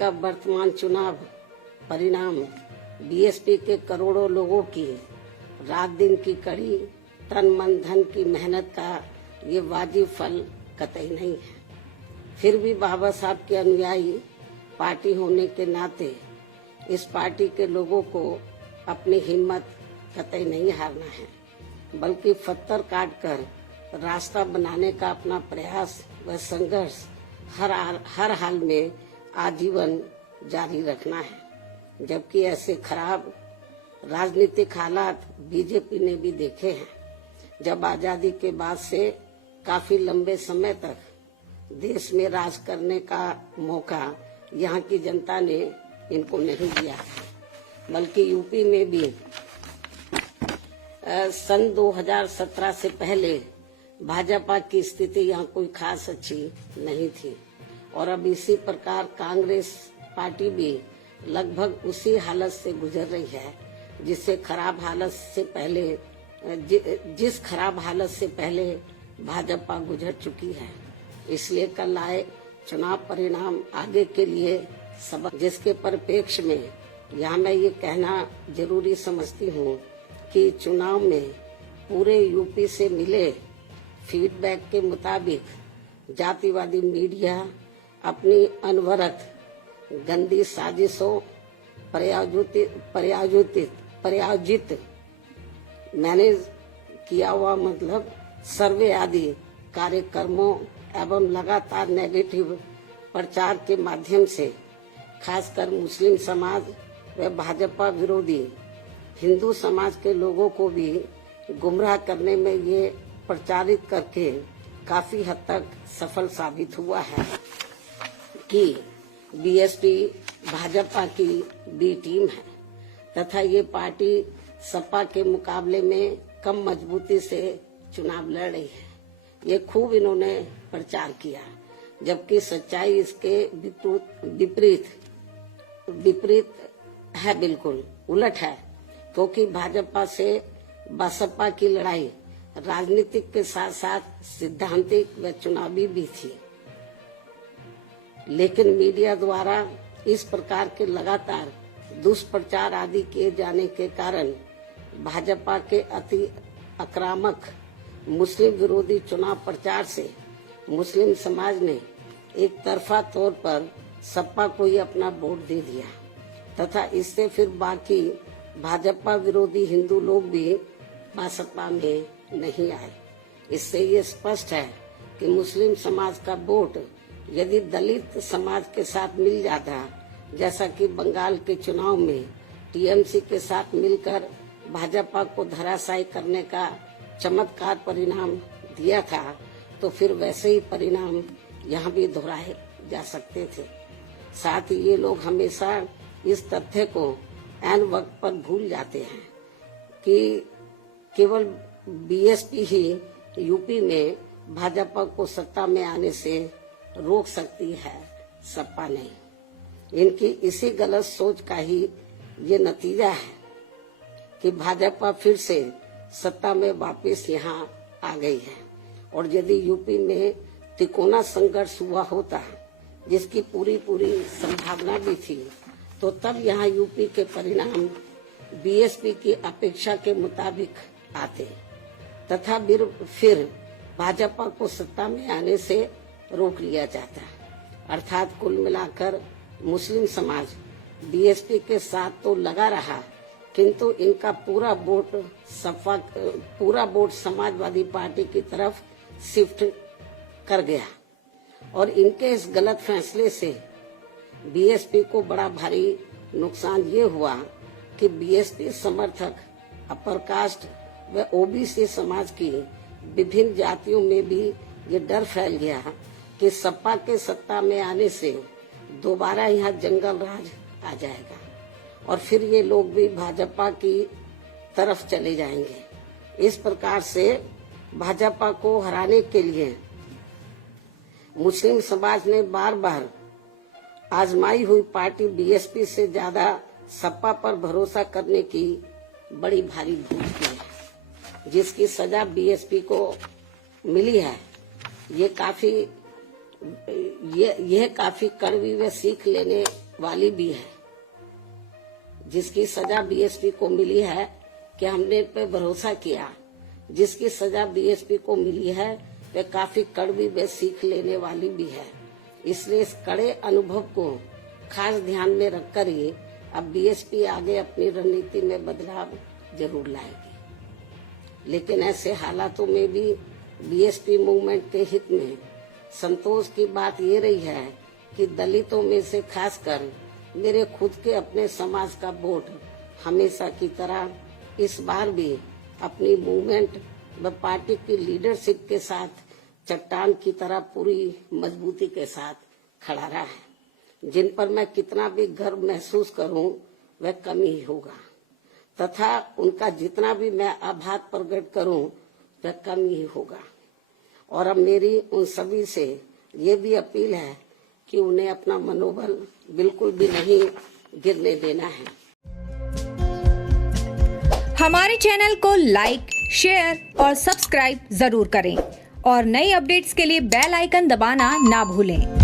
का वर्तमान चुनाव परिणाम बीएसपी के करोड़ों लोगों की रात दिन की कड़ी तन मन धन की मेहनत का ये वाजिब फल कतई नहीं है। फिर भी बाबा साहब के अनुयायी पार्टी होने के नाते इस पार्टी के लोगों को अपनी हिम्मत कतई नहीं हारना है, बल्कि पत्थर काट कर रास्ता बनाने का अपना प्रयास व संघर्ष हर हाल में आजीवन जारी रखना है। जबकि ऐसे खराब राजनीतिक हालात बीजेपी ने भी देखे हैं, जब आजादी के बाद से काफी लंबे समय तक देश में राज करने का मौका यहाँ की जनता ने इनको नहीं दिया, बल्कि यूपी में भी सन 2017 से पहले भाजपा की स्थिति यहाँ कोई खास अच्छी नहीं थी और अब इसी प्रकार कांग्रेस पार्टी भी लगभग उसी हालत से गुजर रही है जिस खराब हालत से पहले भाजपा गुजर चुकी है। इसलिए कल आए चुनाव परिणाम आगे के लिए सबक, जिसके परिप्रेक्ष्य में यहाँ मैं ये कहना जरूरी समझती हूँ कि चुनाव में पूरे यूपी से मिले फीडबैक के मुताबिक जातिवादी मीडिया अपनी अनवरत गंदी साजिशों प्रायोजित मैनेज किया हुआ सर्वे आदि कार्यक्रमों एवं लगातार नेगेटिव प्रचार के माध्यम से खासकर मुस्लिम समाज व भाजपा विरोधी हिंदू समाज के लोगों को भी गुमराह करने में ये प्रचारित करके काफी हद तक सफल साबित हुआ है कि बीएसपी भाजपा की बी टीम है तथा ये पार्टी सपा के मुकाबले में कम मजबूती से चुनाव लड़ रही है। ये खूब इन्होंने प्रचार किया, जबकि सच्चाई इसके विपरीत है, बिल्कुल उलट है, क्योंकि भाजपा से बसपा की लड़ाई राजनीतिक के साथ साथ सिद्धांतिक व चुनावी भी थी। लेकिन मीडिया द्वारा इस प्रकार के लगातार दुष्प्रचार आदि किए जाने के कारण भाजपा के अति आक्रामक मुस्लिम विरोधी चुनाव प्रचार से मुस्लिम समाज ने एक तरफा तौर पर सपा को ही अपना वोट दे दिया तथा इससे फिर बाकी भाजपा विरोधी हिंदू लोग भी बसपा में नहीं आए। इससे ये स्पष्ट है कि मुस्लिम समाज का वोट यदि दलित समाज के साथ मिल जाता, जैसा कि बंगाल के चुनाव में टीएमसी के साथ मिलकर भाजपा को धराशायी करने का चमत्कार परिणाम दिया था, तो फिर वैसे ही परिणाम यहाँ भी दोहराए जा सकते थे। साथ ही ये लोग हमेशा इस तथ्य को ऐन वक्त पर भूल जाते हैं कि केवल बीएसपी ही यूपी में भाजपा को सत्ता में आने से रोक सकती है, सपा नहीं। इनकी इसी गलत सोच का ही ये नतीजा है कि भाजपा फिर से सत्ता में वापस यहाँ आ गई है। और यदि यूपी में तिकोना संघर्ष हुआ होता, जिसकी पूरी संभावना भी थी, तो तब यहाँ यूपी के परिणाम बीएसपी की अपेक्षा के मुताबिक आते तथा फिर भाजपा को सत्ता में आने से रोक लिया जाता। अर्थात कुल मिलाकर मुस्लिम समाज बीएसपी के साथ तो लगा रहा, किंतु इनका पूरा वोट समाजवादी पार्टी की तरफ शिफ्ट कर गया और इनके इस गलत फैसले से बीएसपी को बड़ा भारी नुकसान ये हुआ कि बीएसपी समर्थक अपर कास्ट व ओबीसी समाज की विभिन्न जातियों में भी ये डर फैल गया कि सपा के सत्ता में आने से दोबारा यहाँ जंगल राज आ जाएगा और फिर ये लोग भी भाजपा की तरफ चले जाएंगे। इस प्रकार से भाजपा को हराने के लिए मुस्लिम समाज ने बार बार आजमाई हुई पार्टी बीएसपी से ज्यादा सपा पर भरोसा करने की बड़ी भारी भूल की है, जिसकी सजा बीएसपी को मिली है। यह काफी कड़वी व सीख लेने वाली भी है, जिसकी सजा बीएसपी को मिली है कि हमने इन पे भरोसा किया। जिसकी सजा बीएसपी को मिली है वे काफी कड़वी व सीख लेने वाली भी है। इसलिए इस कड़े अनुभव को खास ध्यान में रखकर ही अब बीएसपी आगे अपनी रणनीति में बदलाव जरूर लाएगी। लेकिन ऐसे हालातों में भी बीएसपी मूवमेंट के हित में संतोष की बात ये रही है कि दलितों में से खासकर मेरे खुद के अपने समाज का वोट हमेशा की तरह इस बार भी अपनी मूवमेंट व पार्टी की लीडरशिप के साथ चट्टान की तरह पूरी मजबूती के साथ खड़ा रहा है। जिन पर मैं कितना भी गर्व महसूस करूं वह कम ही होगा, तथा उनका जितना भी मैं आभार प्रकट करूं वह कम ही होगा। और अब मेरी उन सभी से ये भी अपील है कि उन्हें अपना मनोबल बिल्कुल भी नहीं गिरने देना है। हमारे चैनल को लाइक, शेयर और सब्सक्राइब जरूर करें और नई अपडेट्स के लिए बेल आइकन दबाना ना भूलें।